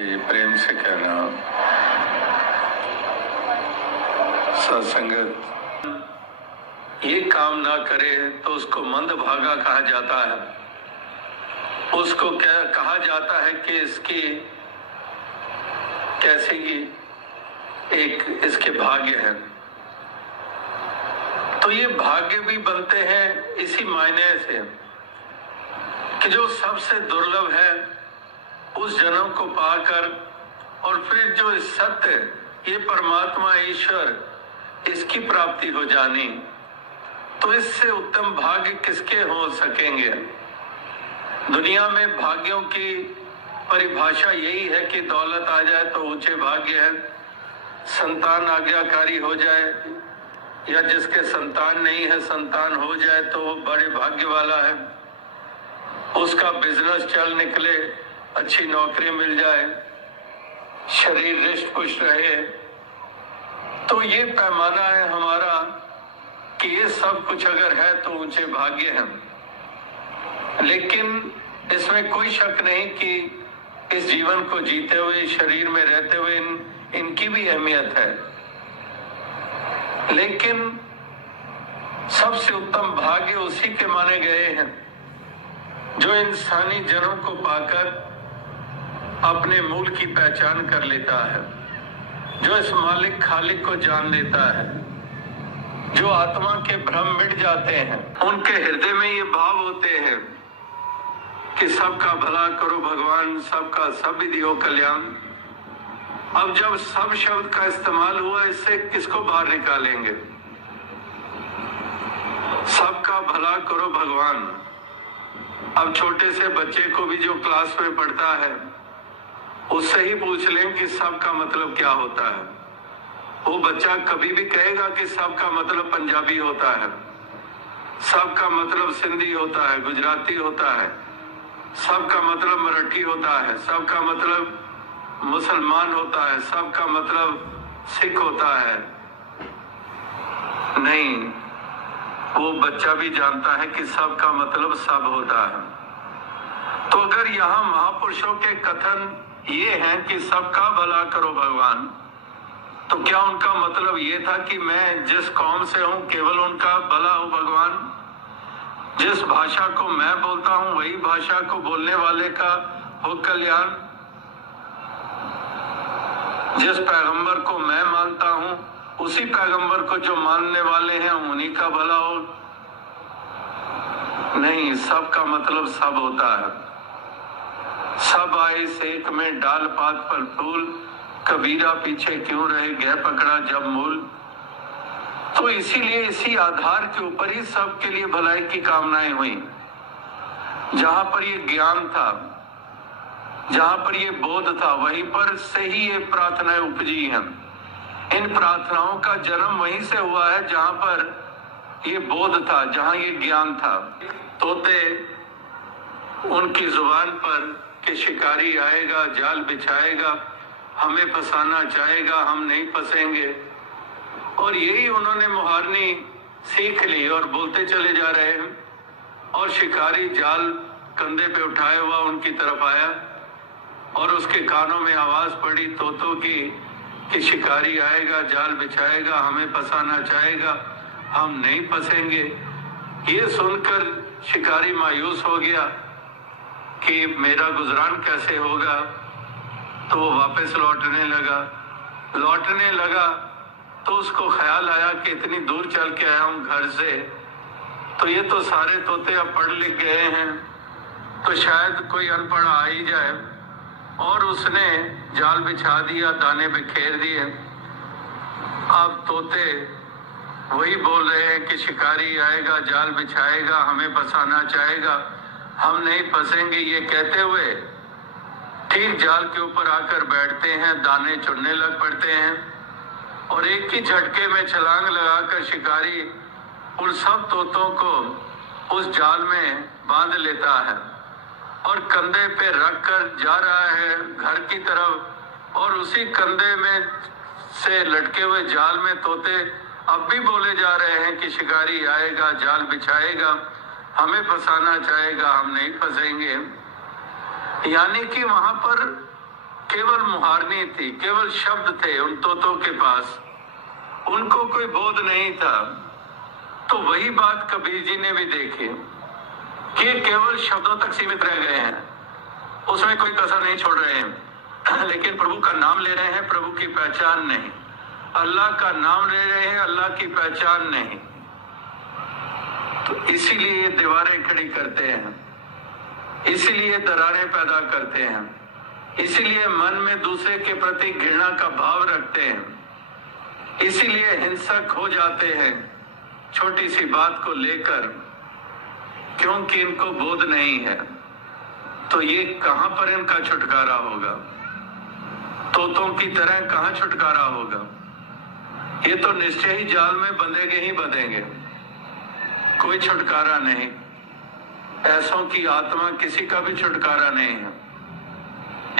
जी प्रेम से कहना। सत्संगत ये काम ना करे तो उसको मंदभागा कहा जाता है। उसको क्या कहा जाता है कि इसकी कैसे की एक इसके भाग्य है। तो ये भाग्य भी बनते हैं इसी मायने से कि जो सबसे दुर्लभ है उस जन्म को पाकर और फिर जो सत्य ये परमात्मा ईश्वर इसकी प्राप्ति हो जानी, तो इससे उत्तम भाग्य किसके हो सकेंगे। दुनिया में भाग्यों की परिभाषा यही है कि दौलत आ जाए तो ऊंचे भाग्य है, संतान आज्ञाकारी हो जाए, या जिसके संतान नहीं है संतान हो जाए तो वो बड़े भाग्य वाला है, उसका बिजनेस चल निकले, अच्छी नौकरी मिल जाए, शरीर रिष्ट पुष्ट रहे। तो ये पैमाना है हमारा कि ये सब कुछ अगर है तो ऊंचे भाग्य हैं। लेकिन इसमें कोई शक नहीं कि इस जीवन को जीते हुए, शरीर में रहते हुए इनकी भी अहमियत है। लेकिन सबसे उत्तम भाग्य उसी के माने गए हैं जो इंसानी जन्म को पाकर अपने मूल की पहचान कर लेता है, जो इस मालिक खालिक को जान लेता है, जो आत्मा के भ्रम मिट जाते हैं। उनके हृदय में ये भाव होते हैं कि सबका भला करो भगवान, सबका सब विधि हो कल्याण। अब जब सब शब्द का इस्तेमाल हुआ, इससे किसको बाहर निकालेंगे। सबका भला करो भगवान। अब छोटे से बच्चे को भी जो क्लास में पढ़ता है उससे ही पूछ लें कि सबका मतलब क्या होता है। वो बच्चा कभी भी कहेगा कि सबका मतलब पंजाबी होता है, सबका मतलब सिंधी होता है, गुजराती होता है, सबका मतलब मराठी होता है, सबका मतलब मुसलमान होता है, सबका मतलब सिख होता है। नहीं, वो बच्चा भी जानता है कि सबका मतलब सब होता है। तो अगर यहाँ महापुरुषों के कथन ये हैं कि सबका भला करो भगवान, तो क्या उनका मतलब ये था कि मैं जिस कौम से हूं केवल उनका भला हो भगवान, जिस भाषा को मैं बोलता हूं वही भाषा को बोलने वाले का हो कल्याण, जिस पैगंबर को मैं मानता हूं उसी पैगंबर को जो मानने वाले हैं उन्हीं का भला हो। नहीं, सबका मतलब सब होता है। सब आए सेक में डाल पात पर फूल, कबीरा पीछे क्यों रहे गए पकड़ा जब मूल। तो इसीलिए इसी आधार के ऊपर ही सबके लिए भलाई की कामनाएं हुई। जहां पर ये ज्ञान था, जहां पर ये बोध था, वहीं पर से ही ये प्रार्थनाएं उपजी हैं। इन प्रार्थनाओं का जन्म वहीं से हुआ है जहां पर ये बोध था, जहां ये ज्ञान था। तोते उनकी जुबान पर कि शिकारी आएगा जाल बिछाएगा, हमें फंसाना चाहेगा, हम नहीं फंसेंगे, और यही उन्होंने मुहारनी सीख ली और बोलते चले जा रहे हैं। और शिकारी जाल कंधे पे उठाए हुआ उनकी तरफ आया और उसके कानों में आवाज पड़ी तोतों की कि शिकारी आएगा जाल बिछाएगा, हमें फंसाना चाहेगा, हम नहीं फंसेंगे। ये सुनकर शिकारी मायूस हो गया कि मेरा गुजरान कैसे होगा। तो वो वापस लौटने लगा तो उसको ख्याल आया कि इतनी दूर चल के आया हूं घर से, तो ये तो सारे तोते अब पढ़ लिख गए हैं, तो शायद कोई अनपढ़ आ ही जाए। और उसने जाल बिछा दिया, दाने बिखेर दिए। अब तोते वही बोल रहे हैं कि शिकारी आएगा जाल बिछाएगा, हमें फंसाना चाहेगा, हम नहीं फंसेंगे। ये कहते हुए ठीक जाल के ऊपर आकर बैठते हैं, दाने चुनने लग पड़ते हैं और एक ही झटके में छलांग लगाकर शिकारी उन सब तोतों को उस जाल में बांध लेता है और कंधे पे रखकर जा रहा है घर की तरफ। और उसी कंधे में से लटके हुए जाल में तोते अब भी बोले जा रहे हैं कि शिकारी आएगा जाल बिछाएगा, हमें फंसाना चाहेगा, हम नहीं फंसेंगे। यानी कि वहां पर केवल मुहारनी थी, केवल शब्द थे उन तोतों के पास, उनको कोई बोध नहीं था। तो वही बात कबीर जी ने भी देखी कि केवल शब्दों तक सीमित रह गए हैं, उसमें कोई कसर नहीं छोड़ रहे हैं, लेकिन प्रभु का नाम ले रहे हैं, प्रभु की पहचान नहीं। अल्लाह का नाम ले रहे हैं, अल्लाह की पहचान नहीं। तो इसीलिए दीवारें खड़ी करते हैं, इसीलिए दरारें पैदा करते हैं, इसीलिए मन में दूसरे के प्रति घृणा का भाव रखते हैं, इसीलिए हिंसक हो जाते हैं छोटी सी बात को लेकर, क्योंकि इनको बोध नहीं है। तो ये कहां पर इनका छुटकारा होगा? तोतों की तरह कहां छुटकारा होगा? ये तो निश्चय ही जाल में बंधेंगे ही बंधेंगे, कोई छुटकारा नहीं। ऐसों की आत्मा किसी का भी छुटकारा नहीं है,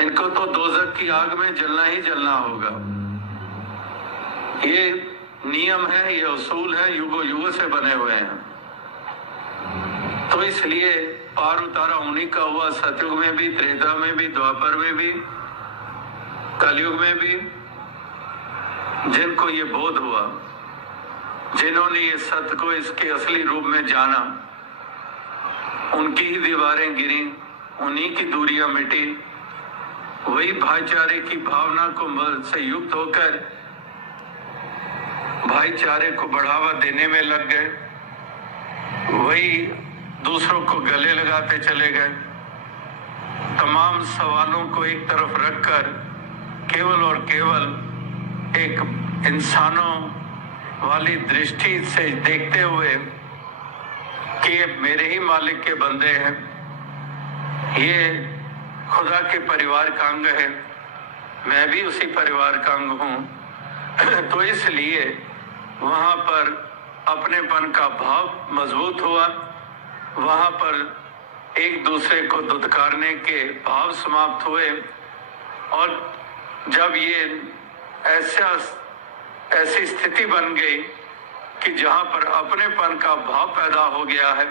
इनको तो दोजख की आग में जलना ही जलना होगा। ये नियम है, ये उसूल है, युगों युगों से बने हुए हैं। तो इसलिए पार उतारा उन्हीं का हुआ, सतयुग में भी, त्रेता में भी, द्वापर में भी, कलयुग में भी। जिनको ये बोध हुआ, जिन्होंने ये सत्य को इसके असली रूप में जाना, उनकी ही दीवारें गिरी, उन्हीं की दूरियां मिटी, वही भाईचारे की भावना को से युक्त होकर भाईचारे को बढ़ावा देने में लग गए, वही दूसरों को गले लगाते चले गए। तमाम सवालों को एक तरफ रखकर केवल और केवल एक इंसानों वाली दृष्टि से देखते हुए कि ये मेरे ही मालिक के बंदे हैं, ये खुदा के परिवार का अंग है, मैं भी उसी परिवार का अंग हूँ। तो इसलिए वहाँ पर अपनेपन का भाव मजबूत हुआ, वहाँ पर एक दूसरे को दुत्कारने के भाव समाप्त हुए। और जब ये ऐसी स्थिति बन गई कि जहाँ पर अपनेपन का भाव पैदा हो गया है,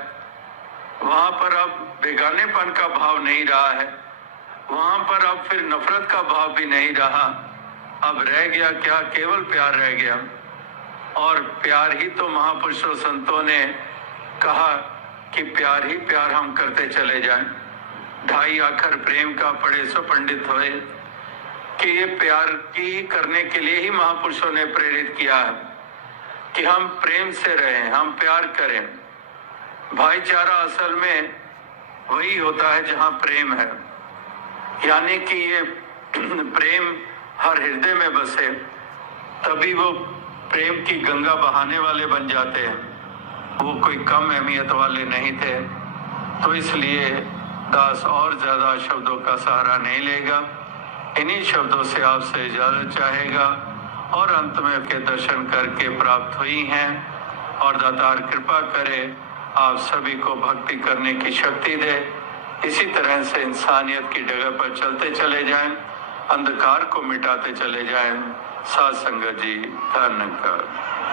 वहाँ पर अब बेगानेपन का भाव नहीं रहा है, वहाँ पर अब फिर नफरत का भाव भी नहीं रहा। अब रह गया क्या? केवल प्यार रह गया। और प्यार ही तो महापुरुषों संतों ने कहा कि प्यार ही प्यार हम करते चले जाएं। ढाई आखर प्रेम का पढ़े सो पंडित होए, कि ये प्यार की करने के लिए ही महापुरुषों ने प्रेरित किया है कि हम प्रेम से रहें, हम प्यार करें। भाईचारा असल में वही होता है जहाँ प्रेम है, यानी कि ये प्रेम हर हृदय में बसे, तभी वो प्रेम की गंगा बहाने वाले बन जाते हैं, वो कोई कम अहमियत वाले नहीं थे। तो इसलिए दास और ज्यादा शब्दों का सहारा नहीं लेगा, इन्हीं शब्दों से आपसे इजाजत चाहेगा और अंत में के दर्शन करके प्राप्त हुई हैं। और दातार कृपा करे आप सभी को भक्ति करने की शक्ति दे, इसी तरह से इंसानियत की जगह पर चलते चले जाएं, अंधकार को मिटाते चले जाएं। साध संगत जी धन्यवाद।